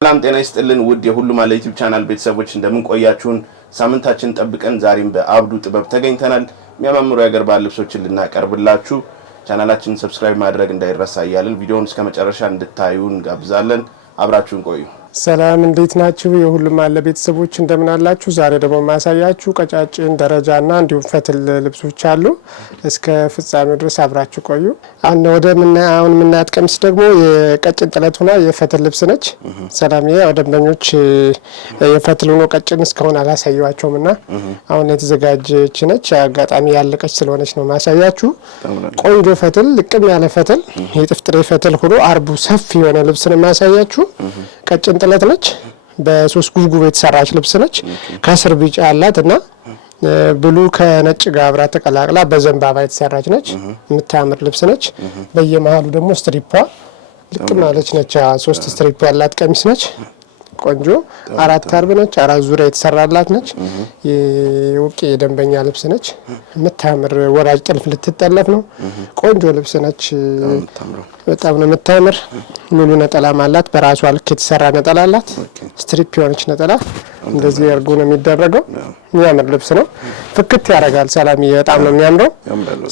ሰላም ጤና ይስጥልን ውድ የሁሉም አለ ዩቲዩብ ቻናል ቤተሰቦች እንደምን ቆያችሁን? ሳምንታችን ጠብቀን ዛሬም በአብዱ ጥበብ ተገኝተናል። የሚያማምሩ የሀገር ባህል ልብሶችን ልናቀርብላችሁ ቻናላችንን ሰብስክራይብ ማድረግ እንዳይረሳ እያልን ቪዲዮውን እስከመጨረሻ እንድታዩን ጋብዛለን። አብራችሁን ቆዩ። ሰላም እንዴት ናችሁ? የሁሉም አለ ቤተሰቦች እንደምን አላችሁ? ዛሬ ደግሞ ማሳያችሁ ቀጫጭን ደረጃና እንዲሁም ፈትል ልብሶች አሉ። እስከ ፍጻሜው ድረስ አብራችሁ ቆዩ። አሁን የምናያት ቀሚስ ደግሞ የቀጭን ጥለት ሆና የፈትል ልብስ ነች። ሰላምዬ ደንበኞች የፈትል ሆኖ ቀጭን እስካሁን አላሳየዋቸውም እና አሁን የተዘጋጀች ነች። አጋጣሚ ያለቀች ስለሆነች ነው ማሳያችሁ። ቆንጆ ፈትል፣ ልቅም ያለ ፈትል፣ የጥፍጥሬ ፈትል ሆኖ አርቡ ሰፊ የሆነ ልብስ ነው ማሳያችሁ። ቀጭን ጥለት ነች። በሶስት ጉብጉብ የተሰራች ልብስ ነች። ከስር ቢጫ ያላት እና ብሉ ከነጭ ጋር አብራ ተቀላቅላ በዘንባባ የተሰራች ነች። የምታምር ልብስ ነች። በየመሃሉ ደግሞ ስትሪፓ ልቅ ማለች ነች። ሶስት ስትሪፕ ያላት ቀሚስ ነች። ቆንጆ አራት አርብ ነች። አራት ዙሪያ የተሰራላት ነች። የውቄ ደንበኛ ልብስ ነች። የምታምር ወራጅ ጥልፍ ልትጠለፍ ነው። ቆንጆ ልብስ ነች። በጣም ነው የምታምር። ሙሉ ነጠላ አላት። በራሷ ልክ የተሰራ ነጠላ አላት። ስትሪፕ የሆነች ነጠላ እንደዚህ አድርጎ ነው የሚደረገው። የሚያምር ልብስ ነው። ፍክት ያደርጋል። ሰላምዬ በጣም ነው የሚያምረው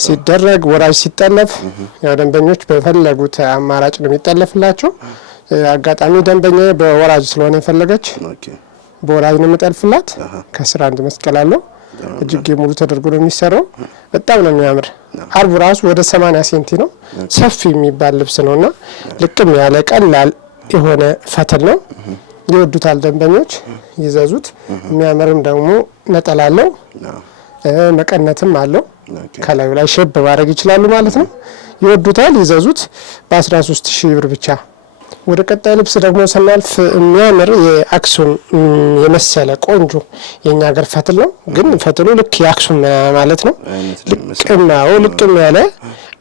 ሲደረግ። ወራጅ ሲጠለፍ ያው ደንበኞች በፈለጉት አማራጭ ነው የሚጠለፍላቸው። አጋጣሚ ደንበኛ በወራጅ ስለሆነ የፈለገች በወራጅ ነው የምጠልፍላት። ከስራ አንድ መስቀል አለው። እጅጌ ሙሉ ተደርጎ ነው የሚሰራው። በጣም ነው የሚያምር። አርቡ ራሱ ወደ 80 ሴንቲ ነው። ሰፊ የሚባል ልብስ ነውና ልቅም ያለ ቀላል የሆነ ፈትል ነው። ይወዱታል ደንበኞች፣ ይዘዙት። የሚያምርም ደግሞ ነጠላ አለው፣ መቀነትም አለው። ከላዩ ላይ ሸብ ማድረግ ይችላሉ ማለት ነው። ይወዱታል፣ ይዘዙት። በ13000 ብር ብቻ። ወደ ቀጣይ ልብስ ደግሞ ስናልፍ የሚያምር የአክሱም የመሰለ ቆንጆ የኛ ሀገር ፈትል ነው። ግን ፈትሉ ልክ የአክሱም ማለት ነው። ልቅም ያለ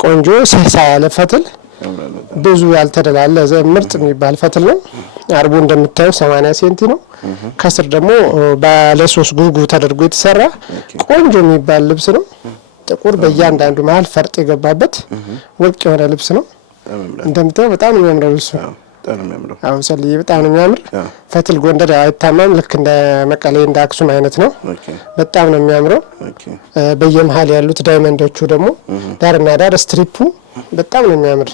ቆንጆ ሰሳ ያለ ፈትል፣ ብዙ ያልተደላለዘ ምርጥ የሚባል ፈትል ነው። አርቡ እንደምታዩ 80 ሴንቲ ነው። ከስር ደግሞ ባለ 3 ጉብጉብ ተደርጎ የተሰራ ቆንጆ የሚባል ልብስ ነው። ጥቁር በእያንዳንዱ መሀል ፈርጥ የገባበት ወርቅ የሆነ ልብስ ነው። እንደምታዩ በጣም ነው የሚያምረው ልብሱ። አዎ ሰልዬ በጣም ነው የሚያምር። ፈትል ጎንደር አይታማም። ልክ እንደ መቀሌ እንደ አክሱም አይነት ነው። በጣም ነው የሚያምረው። በየመሃል ያሉት ዳይመንዶቹ ደግሞ ዳርና ዳር ስትሪፑ በጣም ነው የሚያምር።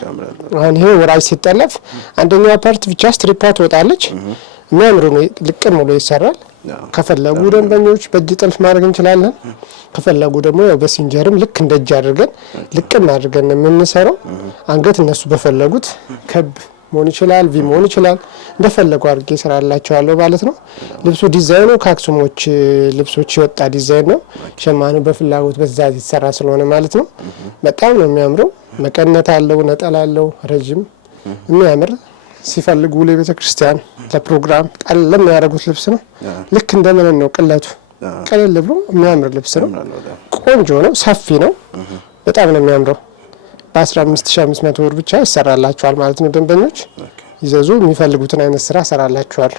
አሁን ይሄ ወራጅ ሲጠለፍ አንደኛው ፓርት ብቻ ስትሪፓ ትወጣለች። የሚያምሩ ነው። ልቅም ብሎ ይሰራል። ከፈለጉ ደንበኞች በእጅ ጥልፍ ማድረግ እንችላለን። ከፈለጉ ደግሞ ያው በሲንጀርም ልክ እንደ እጅ አድርገን ልቅም አድርገን የምንሰራው። አንገት እነሱ በፈለጉት ከብ መሆን ይችላል፣ ቪ መሆን ይችላል። እንደፈለጉ አድርጌ እሰራላቸዋለሁ ማለት ነው። ልብሱ ዲዛይኑ ከአክሱሞች ልብሶች የወጣ ዲዛይን ነው። ሸማኑ በፍላጎት በዛት የተሰራ ስለሆነ ማለት ነው። በጣም ነው የሚያምረው። መቀነት አለው፣ ነጠላ አለው፣ ረጅም የሚያምር ሲፈልጉ ለቤተ ክርስቲያን ለፕሮግራም ቀለም ያደረጉት ልብስ ነው። ልክ እንደምን ነው ቅለቱ ቀለል ብሎ የሚያምር ልብስ ነው። ቆንጆ ነው፣ ሰፊ ነው። በጣም ነው የሚያምረው። በ15500 ብር ብቻ ይሰራላችኋል ማለት ነው። ደንበኞች ይዘዙ። የሚፈልጉትን አይነት ስራ ሰራላችኋል።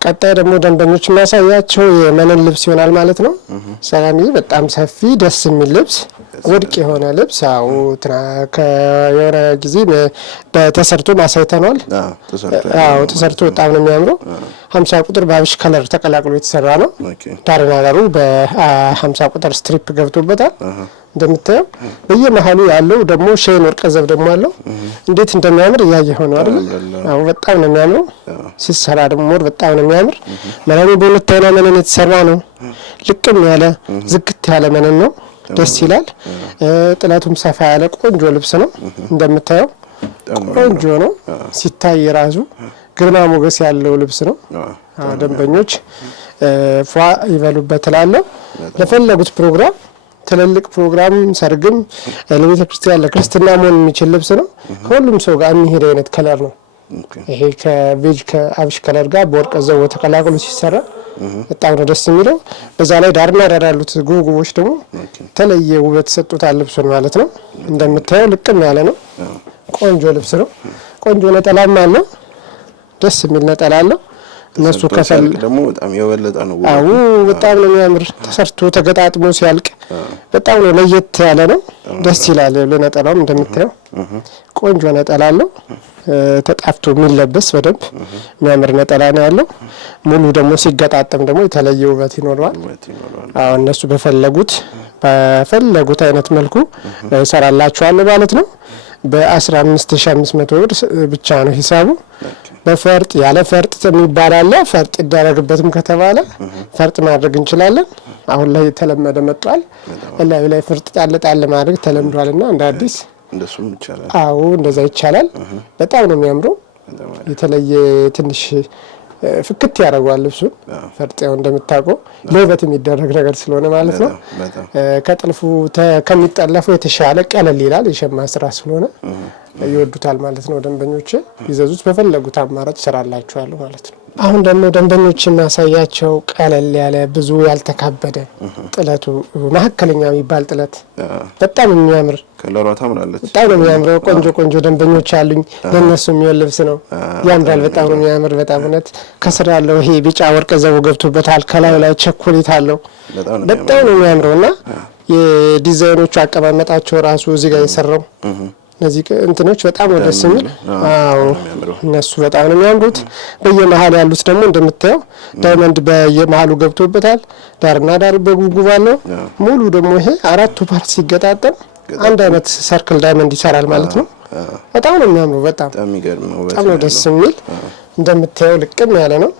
ቀጣይ ደግሞ ደንበኞች የሚያሳያቸው የመነን ልብስ ይሆናል ማለት ነው። ሰላምዬ በጣም ሰፊ ደስ የሚል ልብስ፣ ወድቅ የሆነ ልብስ። አዎ የሆነ ጊዜ በተሰርቶ ማሳይተናል። አዎ ተሰርቶ በጣም ነው የሚያምረው። 50 ቁጥር በአብሽ ከለር ተቀላቅሎ የተሰራ ነው። ዳርና ዳሩ በ50 ቁጥር ስትሪፕ ገብቶበታል። እንደምታየው በየመሃሉ ያለው ደግሞ ሼን ወርቀ ዘብ ደግሞ አለው። እንዴት እንደሚያምር እያየኸው ነው አይደል? አዎ በጣም ነው የሚያምረው። ሲሰራ ደግሞ በጣም ነው የሚያምር። መነኑ በሁለት አይና መነን የተሰራ ነው። ልቅም ያለ ዝግት ያለ መነን ነው። ደስ ይላል። ጥለቱም ሰፋ ያለ ቆንጆ ልብስ ነው። እንደምታየው ቆንጆ ነው። ሲታይ ራሱ ግርማ ሞገስ ያለው ልብስ ነው። ደንበኞች ፏ ይበሉበት እላለሁ። ለፈለጉት ፕሮግራም ትልልቅ ፕሮግራም፣ ሰርግም፣ ለቤተ ክርስቲያን ለክርስትና መሆን የሚችል ልብስ ነው። ከሁሉም ሰው ጋር የሚሄድ አይነት ከለር ነው። ይሄ ከቬጅ ከአብሽ ከለር ጋር በወርቀ ዘቦ ተቀላቅሎ ሲሰራ በጣም ነው ደስ የሚለው። በዛ ላይ ዳርና ዳር ያሉት ጉብጉቦች ደግሞ ተለየ ውበት ሰጡታል ልብሱን ማለት ነው። እንደምታየው ልቅም ያለ ነው። ቆንጆ ልብስ ነው። ቆንጆ ነጠላም አለው። ደስ የሚል ነጠላ አለው። እነሱ ከፈል ደግሞ በጣም የበለጠ ነው። አዎ በጣም ነው የሚያምር። ተሰርቶ ተገጣጥሞ ሲያልቅ በጣም ነው ለየት ያለ ነው። ደስ ይላል። ለነጠላውም እንደምታየው ቆንጆ ነጠላ አለው። ተጣፍቶ የሚለበስ በደንብ የሚያምር ነጠላ ነው ያለው። ሙሉ ደግሞ ሲገጣጠም ደግሞ የተለየ ውበት ይኖረዋል። አዎ እነሱ በፈለጉት አይነት መልኩ ይሰራላችኋል ማለት ነው። በ15500 ብር ብቻ ነው ሂሳቡ። በፈርጥ ያለ ፈርጥ የሚባል አለ። ፈርጥ ይደረግበትም ከተባለ ፈርጥ ማድረግ እንችላለን። አሁን ላይ የተለመደ መጥቷል። ላይ ፈርጥ ጣል ማድረግ ተለምዷልና እንደ አዲስ እንደሱም ይቻላል። አዎ እንደዛ ይቻላል። በጣም ነው የሚያምረው። የተለየ ትንሽ ፍክት ያደርገዋል ልብሱን። ፈርጤው እንደምታውቀው ለውበት የሚደረግ ነገር ስለሆነ ማለት ነው። ከጥልፉ ከሚጠለፈው የተሻለ ቀለል ይላል። የሸማ ስራ ስለሆነ ይወዱታል ማለት ነው። ደንበኞቼ ይዘዙት፣ በፈለጉት አማራጭ ይሰራላችኋል ማለት ነው። አሁን ደግሞ ደንበኞች የሚያሳያቸው ቀለል ያለ ብዙ ያልተካበደ ጥለቱ መካከለኛ የሚባል ጥለት በጣም የሚያምር ከለሯ ታምራለች። በጣም ነው የሚያምረው። ቆንጆ ደንበኞች አሉኝ። ለነሱ የሚሆን ልብስ ነው። ያምራል። በጣም ነው የሚያምር። በጣም እውነት ከስር ያለው ይሄ ቢጫ ወርቅ ዘቦ ገብቶበታል። ከላዩ ላይ ቸኮሌት አለው። በጣም ነው የሚያምረውና የዲዛይኖቹ አቀማመጣቸው ራሱ እዚህ ጋር የሰራው እነዚህ እንትኖች በጣም ነው ደስ የሚል። አዎ እነሱ በጣም ነው የሚያምሩት። በየመሃሉ ያሉት ደግሞ እንደምታየው ዳይመንድ በየመሃሉ ገብቶበታል። ዳርና ዳር በጉጉብ አለው። ሙሉ ደግሞ ይሄ አራቱ ፓርት ሲገጣጠም አንድ አይነት ሰርክል ዳይመንድ ይሰራል ማለት ነው። በጣም ነው የሚያምሩ። በጣም በጣም ነው ደስ የሚል። እንደምታየው ልቅም ያለ ነው።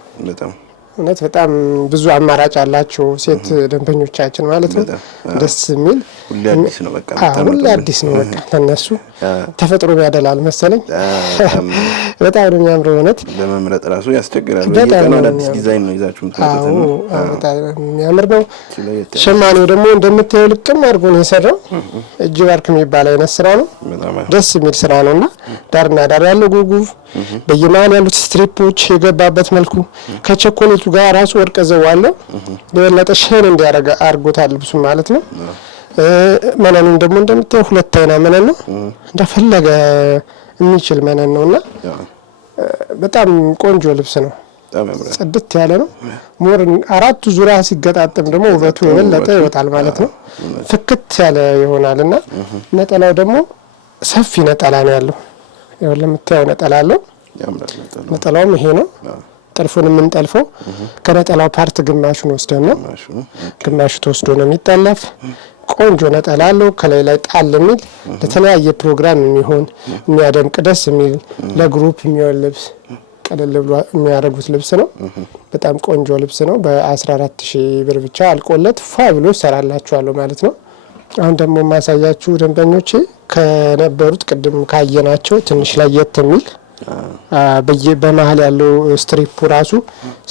እውነት በጣም ብዙ አማራጭ አላቸው ሴት ደንበኞቻችን ማለት ነው። ደስ የሚል ሁሌ አዲስ ነው። በቃ ሁሌ አዲስ ነው። በቃ ለነሱ ተፈጥሮ ያደላል መሰለኝ። በጣም ነው የሚያምረው። እውነት ለመምረጥ ራሱ ያስቸግራል። በየቀኑ አዲስ ዲዛይን ነው ይዛችሁ የምትመጡት ነው። በጣም የሚያምር ነው። ሸማኔው ደግሞ እንደምታየው ልቅም አድርጎ ነው የሰራው። እጅ ባርክ የሚባል አይነት ስራ ነው። ደስ የሚል ስራ ነውና ዳርና ዳር ያለው ጉጉብ በየመሀል ያሉት ስትሪፖች የገባበት መልኩ ከቸኮሌቱ ጋር ራሱ ወርቀ ዘው አለው። የበለጠ ሸን እንዲያደርግ አድርጎታል ልብሱ ማለት ነው። መነኑም ደግሞ እንደምታየው ሁለት አይና መነን ነው። እንደፈለገ የሚችል መነን ነውና በጣም ቆንጆ ልብስ ነው። ጽድት ያለ ነው። ሞር አራቱ ዙሪያ ሲገጣጠም ደግሞ ውበቱ የበለጠ ይወጣል ማለት ነው። ፍክት ያለ ይሆናልና ነጠላው ደግሞ ሰፊ ነጠላ ነው ያለው። ያው ለምታየው ነጠላ አለው። ነጠላውም ይሄ ነው። ጥልፉን የምንጠልፈው ከነጠላው ፓርት ግማሹን ወስደን ነው። ግማሹ ተወስዶ ነው የሚጠለፍ። ቆንጆ ነጠላ አለው። ከላይ ላይ ጣል የሚል ለተለያየ ፕሮግራም የሚሆን የሚያደምቅ ደስ የሚል ለግሩፕ የሚሆን ልብስ ቀለል ብሎ የሚያደርጉት ልብስ ነው። በጣም ቆንጆ ልብስ ነው። በ14000 ብር ብቻ አልቆለት ፋ ብሎ ይሰራላችኋለሁ ማለት ነው። አሁን ደግሞ ማሳያችሁ ደንበኞቼ ከነበሩት ቅድም ካየናቸው ትንሽ ለየት የሚል በመሀል ያለው ስትሪፑ ራሱ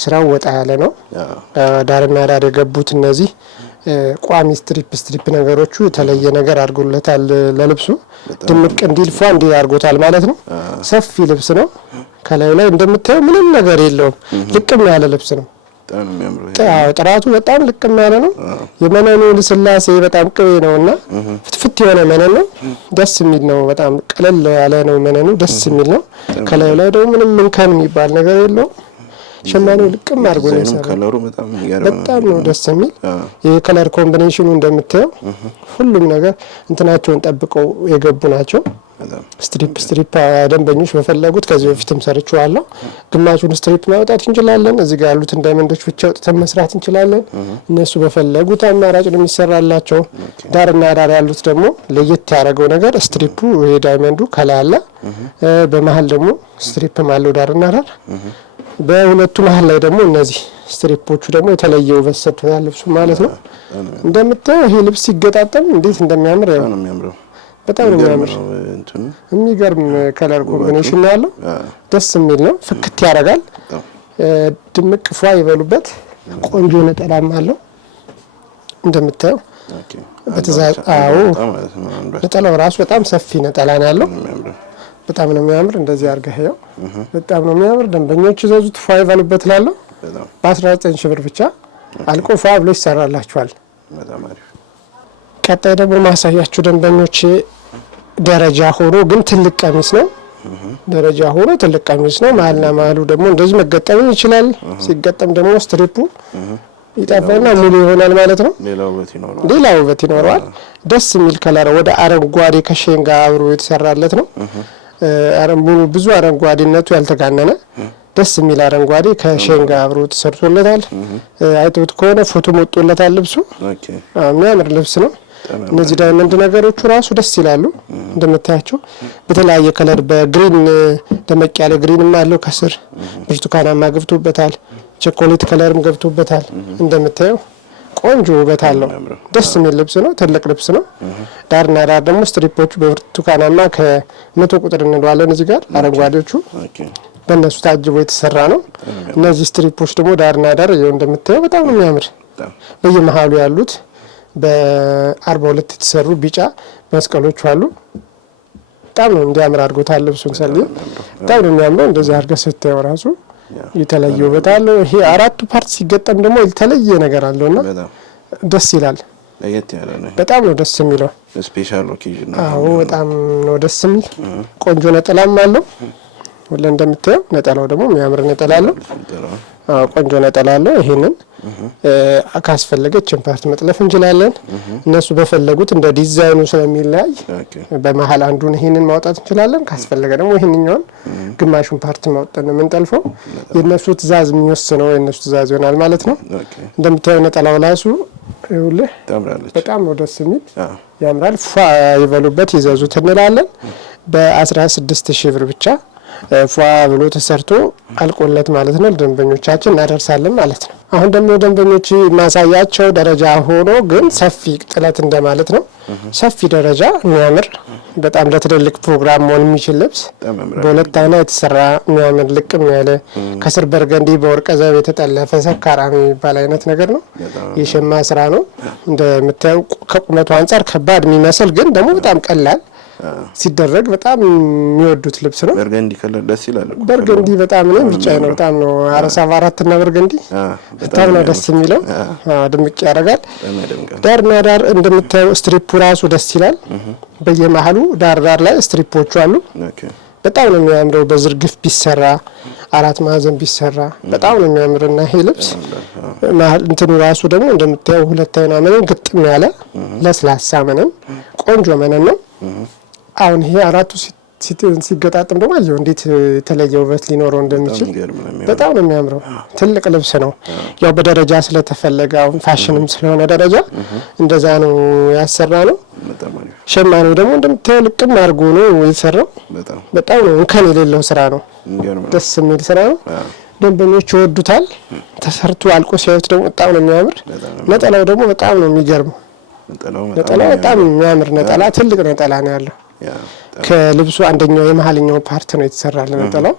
ስራው ወጣ ያለ ነው። ዳርና ዳር የገቡት እነዚህ ቋሚ ስትሪፕ ነገሮቹ የተለየ ነገር አድርጎለታል። ለልብሱ ድምቅ እንዲል ፏ እንዲል አድርጎታል ማለት ነው። ሰፊ ልብስ ነው። ከላዩ ላይ እንደምታየው ምንም ነገር የለውም። ልቅም ያለ ልብስ ነው። ጥራቱ በጣም ልቅም ያለ ነው። የመነኑ ልስላሴ በጣም ቅቤ ነውና ፍትፍት የሆነ መነን ነው። ደስ የሚል ነው። በጣም ቀለል ያለ ነው መነኑ። ደስ የሚል ነው። ከላዩ ላይ ደግሞ ምንም እንከን የሚባል ነገር የለውም። ሸማኔው ልቅም አድርጎ ነው የሰራው። በጣም ነው ደስ የሚል የከለር ኮምቢኔሽኑ እንደምታየው ሁሉም ነገር እንትናቸውን ጠብቀው የገቡ ናቸው። ስትሪፕ ደንበኞች በፈለጉት ከዚህ በፊትም ሰርቼዋለሁ። ግማሹን ስትሪፕ ማውጣት እንችላለን። እዚህ ጋር ያሉትን ዳይመንዶች ብቻ አውጥተን መስራት እንችላለን። እነሱ በፈለጉት አማራጭ ነው የሚሰራላቸው። ዳርና ዳር ያሉት ደግሞ ለየት ያደረገው ነገር ስትሪፑ ይሄ ዳይመንዱ ከላይ አለ። በመሀል ደግሞ ስትሪፕም አለው ዳርና ዳር። በሁለቱ መሀል ላይ ደግሞ እነዚህ ስትሪፖቹ ደግሞ የተለየ ውበት ሰጥቶታል ልብሱ ማለት ነው። እንደምታየው ይሄ ልብስ ሲገጣጠም እንዴት እንደሚያምር ያው በጣም ነው የሚያምር። የሚገርም ከለር ኮምቢኔሽን ነው ያለው። ደስ የሚል ነው። ፍክት ያደርጋል። ድምቅ ፏ ይበሉበት። ቆንጆ ነጠላም አለው እንደምታየው። ነጠላው ራሱ በጣም ሰፊ ነጠላ ነው ያለው። በጣም ነው የሚያምር። እንደዚህ አድርገህ ያው በጣም ነው የሚያምር። ደንበኞች ይዘዙት ፏ ይበሉበት እላለሁ። በ19000 ብር ብቻ አልቆ ፏ ብሎ ይሰራላችኋል። ቀጣይ ደግሞ ማሳያችሁ ደንበኞች ደረጃ ሆኖ ግን ትልቅ ቀሚስ ነው። ደረጃ ሆኖ ትልቅ ቀሚስ ነው። መሀልና መሀሉ ደግሞ እንደዚህ መገጠም ይችላል። ሲገጠም ደግሞ ስትሪፑ ይጠፋና ሙሉ ይሆናል ማለት ነው። ሌላ ውበት ይኖረዋል። ደስ የሚል ከለር ወደ አረንጓዴ ከሼን ጋር አብሮ የተሰራለት ነው። ብዙ አረንጓዴነቱ ያልተጋነነ ደስ የሚል አረንጓዴ ከሼን ጋር አብሮ ተሰርቶለታል። አይቶት ከሆነ ፎቶ ወጥቶለታል ልብሱ። የሚያምር ልብስ ነው። እነዚህ ዳይመንድ ነገሮቹ ራሱ ደስ ይላሉ። እንደምታያቸው በተለያየ ከለር በግሪን ደመቅ ያለ ግሪንም አለው ከስር ብርቱካናማ ገብቶበታል። ቸኮሌት ከለርም ገብቶበታል። እንደምታየው ቆንጆ ውበት አለው። ደስ የሚል ልብስ ነው። ትልቅ ልብስ ነው። ዳርና ዳር ደግሞ ስትሪፖቹ በብርቱካናማ ከ100 ቁጥር እንለዋለን እዚህ ጋር አረንጓዴዎቹ በእነሱ ታጅቦ የተሰራ ነው። እነዚህ ስትሪፖች ደግሞ ዳርና ዳር ይኸው እንደምታየው በጣም ነው የሚያምር። በየመሃሉ ያሉት በ42 የተሰሩ ቢጫ መስቀሎች አሉ። በጣም ነው እንዲያምር አድርጎታል ልብሱን ሰልይ በጣም ነው የሚያምረው። እንደዚህ አድርገህ ስታየው ራሱ የተለየ ውበት አለው። ይሄ አራቱ ፓርት ሲገጠም ደግሞ የተለየ ነገር አለውና ደስ ይላል። በጣም ነው ደስ የሚለው። ስፔሻል ኦኬዥን ነው። አዎ በጣም ነው ደስ የሚል ቆንጆ ነጠላም አለው። ወለ እንደምታየው ነጠላው ደግሞ የሚያምር ነጠላ አለው። ቆንጆ ነጠላ አለው። ይሄንን ካስፈለገችን ፓርት መጥለፍ እንችላለን። እነሱ በፈለጉት እንደ ዲዛይኑ ስለሚለያይ በመሃል አንዱን ይሄንን ማውጣት እንችላለን። ካስፈለገ ደግሞ ይሄንኛውን ግማሹን ፓርት ማውጣት ነው የምንጠልፈው። የነሱ ትዕዛዝ የሚወስነው የነሱ ትዕዛዝ ይሆናል ማለት ነው። እንደምታየው ነጠላው ላሱ ይኸውልህ በጣም ነው ደስ የሚል ያምራል። ፏ ይበሉበት ይዘዙት እንላለን። በ16000 ብር ብቻ ፏ ብሎ ተሰርቶ አልቆለት ማለት ነው ለደንበኞቻችን እናደርሳለን ማለት ነው። አሁን ደግሞ ደንበኞች ማሳያቸው ደረጃ ሆኖ ግን ሰፊ ጥለት እንደማለት ነው። ሰፊ ደረጃ የሚያምር በጣም ለትልልቅ ፕሮግራም መሆን የሚችል ልብስ በሁለት አይና የተሰራ የሚያምር ልቅም ያለ ከስር በርገንዲ በወርቀ ዘብ የተጠለፈ ሰካራሚ የሚባል አይነት ነገር ነው። የሸማ ስራ ነው። እንደምታየው ከቁመቱ አንፃር ከባድ የሚመስል ግን ደግሞ በጣም ቀላል ሲደረግ በጣም የሚወዱት ልብስ ነው። በርገንዲ ከለር ደስ ይላል። በርገንዲ በጣም ነው ቢጫ ነው። በጣም ነው 474 እና በርገንዲ በጣም ነው ደስ የሚለው። ድምቅ ያደርጋል። ዳርና ዳር እንደምታየው ስትሪፑ ራሱ ደስ ይላል። በየመሃሉ ዳር ዳር ላይ ስትሪፖቹ አሉ። በጣም ነው የሚያምረው። በዝርግፍ ቢሰራ አራት ማዕዘን ቢሰራ በጣም ነው የሚያምርና ይሄ ልብስ እንትኑ ራሱ ደግሞ እንደምታየው ሁለት አይና መነን ግጥም ያለ ለስላሳ መነን ቆንጆ መነን ነው። አሁን ይሄ አራቱ ሲገጣጥም ደግሞ አየው እንዴት የተለየ ውበት ሊኖረው እንደሚችል በጣም ነው የሚያምረው። ትልቅ ልብስ ነው። ያው በደረጃ ስለተፈለገ አሁን ፋሽንም ስለሆነ ደረጃ እንደዛ ነው ያሰራ ነው። ሸማኔው ደግሞ እንደምታየው ልቅም አድርጎ ነው የተሰራው። በጣም ነው እንከን የሌለው ስራ ነው። ደስ የሚል ስራ ነው። ደንበኞች ይወዱታል። ተሰርቶ አልቆ ሲያዩት ደግሞ በጣም ነው የሚያምር። ነጠላው ደግሞ በጣም ነው የሚገርመው። ነጠላው በጣም የሚያምር ነጠላ ትልቅ ነጠላ ነው ያለው። ከልብሱ አንደኛው የመሃልኛው ፓርት ነው የተሰራለ ነጠላው።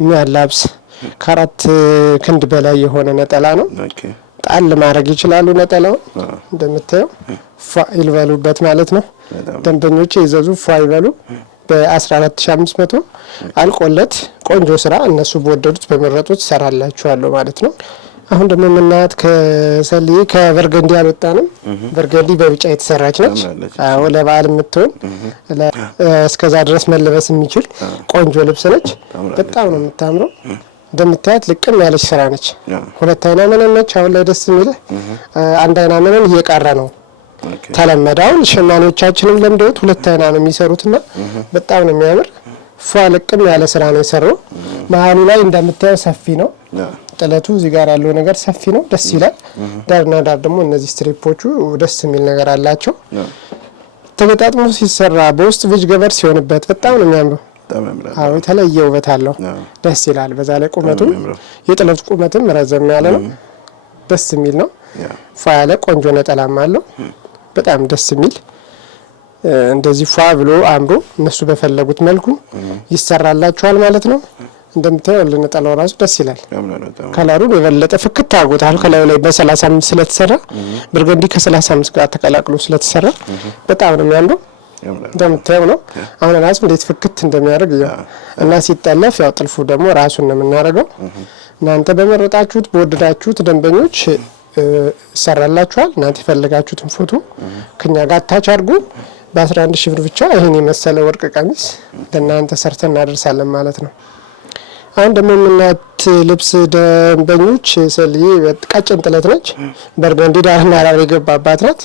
የሚያላብስ ከ4 ክንድ በላይ የሆነ ነጠላ ነው። ጣል ማድረግ ይችላሉ ነጠላው። እንደምታየው ፏ ይልበሉበት ማለት ነው። ደንበኞች ይዘዙ ፏ ይበሉ። በ14500 አልቆለት ቆንጆ ስራ እነሱ በወደዱት በመረጡት ሰራላችኋለሁ ማለት ነው። አሁን ደግሞ የምናያት ከሰልይ ከበርገንዲ አልወጣንም። በርገንዲ በቢጫ የተሰራች ነች። አዎ ለበዓል የምትሆን እስከዛ ድረስ መለበስ የሚችል ቆንጆ ልብስ ነች። በጣም ነው የምታምረው። እንደምታያት ልቅም ያለች ስራ ነች። ሁለት አይና መነን ነች። አሁን ላይ ደስ የሚል አንድ አይና መነን እየቀረ ነው ተለመደ። አሁን ሸማኔዎቻችንም ለምደውት ሁለት አይና ነው የሚሰሩትና በጣም ነው የሚያምር። ፏ ልቅም ያለ ስራ ነው የሰራው። መሃሉ ላይ እንደምታየው ሰፊ ነው። ጥለቱ እዚህ ጋር ያለው ነገር ሰፊ ነው፣ ደስ ይላል። ዳርና ዳር ደግሞ እነዚህ ስትሪፖቹ ደስ የሚል ነገር አላቸው። ተገጣጥሞ ሲሰራ በውስጥ ቪጅ ገበር ሲሆንበት በጣም ነው የሚያምረው። አዎ የተለየ ውበት አለው፣ ደስ ይላል። በዛ ላይ ቁመቱም የጥለቱ ቁመትም ረዘም ያለ ነው፣ ደስ የሚል ነው። ፏ ያለ ቆንጆ ነጠላም አለው፣ በጣም ደስ የሚል እንደዚህ ፏ ብሎ አምሮ እነሱ በፈለጉት መልኩ ይሰራላቸዋል ማለት ነው። እንደምታየው ለነጠላው ራሱ ደስ ይላል። ከለሩን የበለጠ ፍክት አድርጎታል። ከላዩ ላይ በ35 ስለተሰራ በርገንዲ ከ35 ጋር ተቀላቅሎ ስለተሰራ በጣም ነው የሚያምረው። እንደምታየው ነው። አሁን ራሱ እንዴት ፍክት እንደሚያደርግ እና ሲጠለፍ ያው ጥልፉ ደግሞ ራሱን ነው የምናደርገው። እናንተ በመረጣችሁት በወደዳችሁት ደንበኞች ይሰራላችኋል። እናንተ የፈለጋችሁትን ፎቶ ከኛ ጋር ታች አድርጉ። በ11000 ብር ብቻ ይሄን የመሰለ ወርቅ ቀሚስ ለእናንተ ሰርተን እናደርሳለን ማለት ነው። አሁን ደግሞ የምናያት ልብስ ደንበኞች ሰልዬ ቀጭን ጥለት ነች። በርገንዲ ዳርና ዳር የገባባት ናት።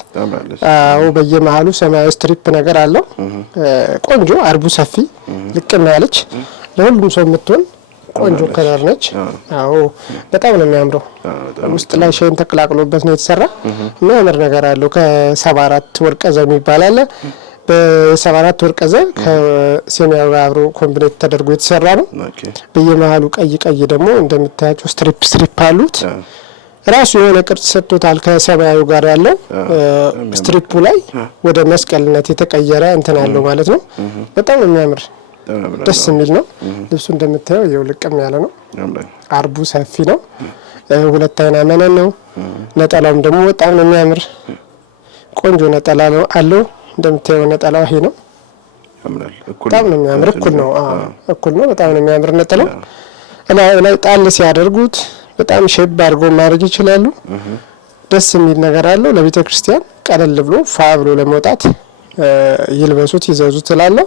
አዎ በየመሃሉ ሰማያዊ ስትሪፕ ነገር አለው። ቆንጆ አርቡ ሰፊ ልቅም ያለች ለሁሉም ሰው የምትሆን ቆንጆ ከለር ነች። አዎ በጣም ነው የሚያምረው። ውስጥ ላይ ሸን ተቀላቅሎበት ነው የተሰራ። የሚያምር ነገር አለው። ከ74 ወርቀ ዘብ ይባላል። በ74 ወርቀ ዘብ ከሰማያዊ አብሮ ኮምቢኔት ተደርጎ የተሰራ ነው። በየመሃሉ ቀይ ደግሞ እንደምታያቸው ስትሪፕ አሉት። ራሱ የሆነ ቅርጽ ሰጥቶታል። ከሰማያዊ ጋር ያለው ስትሪፑ ላይ ወደ መስቀልነት የተቀየረ እንትን አለው ማለት ነው። በጣም የሚያምር ደስ የሚል ነው። ልብሱ እንደምታየው ይኸው ልቅም ያለ ነው። አርቡ ሰፊ ነው። ሁለት አይና መነን ነው። ነጠላውም ደግሞ በጣም ነው የሚያምር ቆንጆ ነጠላ አለው። እንደምታየው ነጠላው ይሄ ነው። በጣም ነው የሚያምር። እኩል ነው። በጣም ነው የሚያምር ነጠላው። ላይ ጣል ሲያደርጉት በጣም ሼፕ አድርጎ ማድረግ ይችላሉ። ደስ የሚል ነገር አለው። ለቤተ ክርስቲያን ቀለል ብሎ ፋ ብሎ ለመውጣት ይልበሱት ይዘዙት እላለሁ።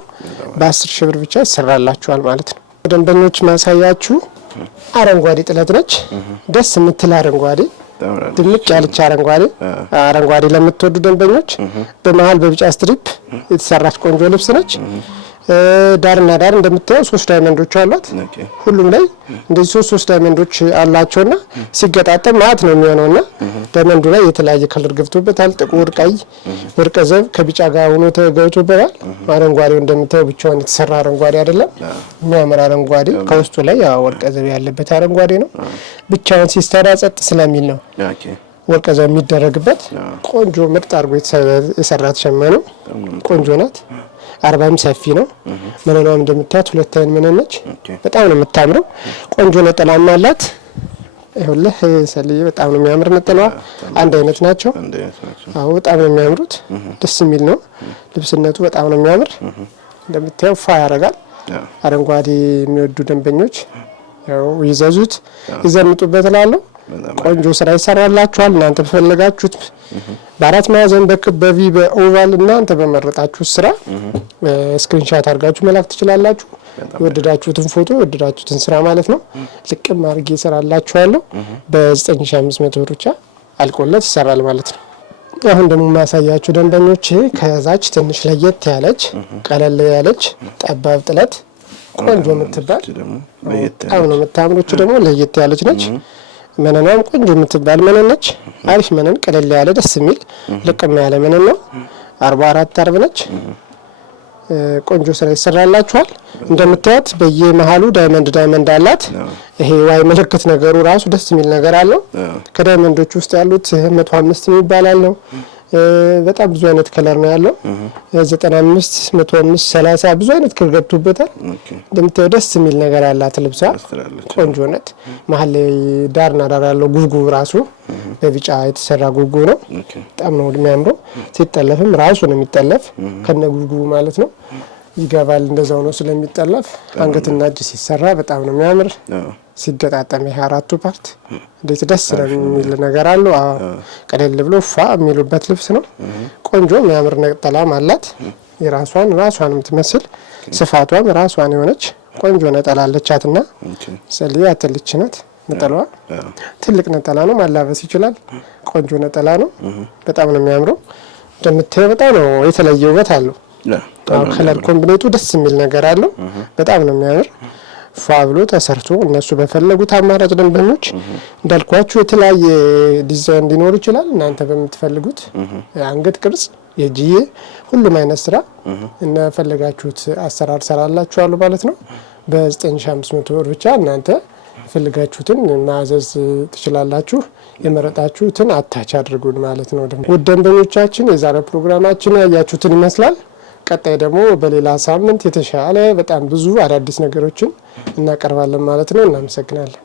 በ10 ሺህ ብር ብቻ ይሰራላችኋል ማለት ነው። ደንበኞች ማሳያችሁ አረንጓዴ ጥለት ነች። ደስ የምትል አረንጓዴ ድምቅ ያለች አረንጓዴ ለምትወዱ ደንበኞች በመሃል በቢጫ ስትሪፕ የተሰራች ቆንጆ ልብስ ነች። ዳርና ዳር እንደምታየው 3 ዳይመንዶች አሏት። ሁሉም ላይ እንደዚህ 3 ዳይመንዶች አላቸውና ሲገጣጠም ማለት ነው የሚሆነውና ዳይመንዱ ላይ የተለያየ ከለር ገብቶበታል። ጥቁር፣ ቀይ፣ ወርቀ ዘብ ከቢጫ ጋር ሆኖ ተገብቶበታል። አረንጓዴው እንደምታየው ብቻውን የተሰራ አረንጓዴ አይደለም። የሚያምር አረንጓዴ ከውስጡ ላይ ወርቀ ዘብ ያለበት አረንጓዴ ነው። ብቻውን ሲሰራ ጸጥ ስለሚል ነው ወርቀ ዘብ የሚደረግበት። ቆንጆ ምርጥ አድርጎ የሰራት ሸማ ነው። ቆንጆ ናት። አርባም ሰፊ ነው። መነኗም እንደምታዩት ሁለት አይን መነን ነች። በጣም ነው የምታምረው። ቆንጆ ነጠላም አላት። ይኸውልህ ሰልዬ በጣም ነው የሚያምር ነጠላዋ። አንድ አይነት ናቸው። አዎ በጣም ነው የሚያምሩት። ደስ የሚል ነው ልብስነቱ። በጣም ነው የሚያምር። እንደምታየው ፋ ያደርጋል። አረንጓዴ የሚወዱ ደንበኞች ያው ይዘዙት ይዘምጡበት እላለሁ። ቆንጆ ስራ ይሰራላችኋል። እናንተ በፈለጋችሁት በአራት ማዕዘን በክብ በቪ በኦቫል እናንተ በመረጣችሁት ስራ ስክሪንሻት አድርጋችሁ መላክ ትችላላችሁ። የወደዳችሁትን ፎቶ የወደዳችሁትን ስራ ማለት ነው። ልቅም አድርጌ እሰራላችኋለሁ። በ9500 ብር ብቻ አልቆለት ይሰራል ማለት ነው። አሁን ደግሞ ማሳያችሁ ደንበኞች ከዛች ትንሽ ለየት ያለች ቀለል ያለች ጠባብ ጥለት ቆንጆ የምትባል በጣም ነው የምታምሮች ደግሞ ለየት ያለች ነች። መነኗም ቆንጆ የምትባል መነን ነች። አሪፍ መነን ቀለል ያለ ደስ የሚል ልቅም ያለ መነን ነው። 44 አርብ ነች። ቆንጆ ስራ ይሰራላችኋል። እንደምታዩት በየመሃሉ ዳይመንድ አላት። ይሄ ዋይ ምልክት ነገሩ ራሱ ደስ የሚል ነገር አለው። ከዳይመንዶች ውስጥ ያሉት 105 የሚባል አለው። በጣም ብዙ አይነት ከለር ነው ያለው። 95 105 30 ብዙ አይነት ከለር ገብቶበታል። እንደምታየው ደስ የሚል ነገር አላት ልብሷ። ቆንጆ ናት። መሀል ላይ ዳርና ዳር ያለው ጉብጉብ ራሱ በቢጫ የተሰራ ጉብጉብ ነው። በጣም ነው የሚያምረው። ሲጠለፍም ራሱ ነው የሚጠለፍ ከነ ጉብጉቡ ማለት ነው። ይገባል እንደዛው ነው ስለሚጠለፍ። አንገትና እጅ ሲሰራ በጣም ነው የሚያምር። ሲገጣጠም ይሄ አራቱ ፓርት እንዴት ደስ የሚል ነገር አለው። ቀለል ብሎ ፋ የሚሉበት ልብስ ነው። ቆንጆ የሚያምር ነጠላም አላት። የራሷን የምትመስል ስፋቷም ራሷን የሆነች ቆንጆ ነጠላ አለቻትና ሰልያ ትልች ናት። ነጠላዋ ትልቅ ነጠላ ነው። ማላበስ ይችላል። ቆንጆ ነጠላ ነው። በጣም ነው የሚያምረው። እንደምታየው በጣም ነው የተለየ ውበት አለው። ከለር ኮምቢኔቱ ደስ የሚል ነገር አለው። በጣም ነው የሚያምር። ፏ ብሎ ተሰርቶ እነሱ በፈለጉት አማራጭ ደንበኞች እንዳልኳችሁ የተለያየ ዲዛይን ሊኖር ይችላል። እናንተ በምትፈልጉት አንገት ቅርጽ የጂዬ ሁሉም አይነት ስራ እና ፈለጋችሁት አሰራር ሰራላችኋለሁ ማለት ነው። በ9500 ብር ብቻ እናንተ ፈልጋችሁትን ማዘዝ ትችላላችሁ። የመረጣችሁትን አታች አድርጉን ማለት ነው። ውድ ደንበኞቻችን የዛሬ ፕሮግራማችን ያያችሁትን ይመስላል። ቀጣይ ደግሞ በሌላ ሳምንት የተሻለ በጣም ብዙ አዳዲስ ነገሮችን እናቀርባለን ማለት ነው። እናመሰግናለን።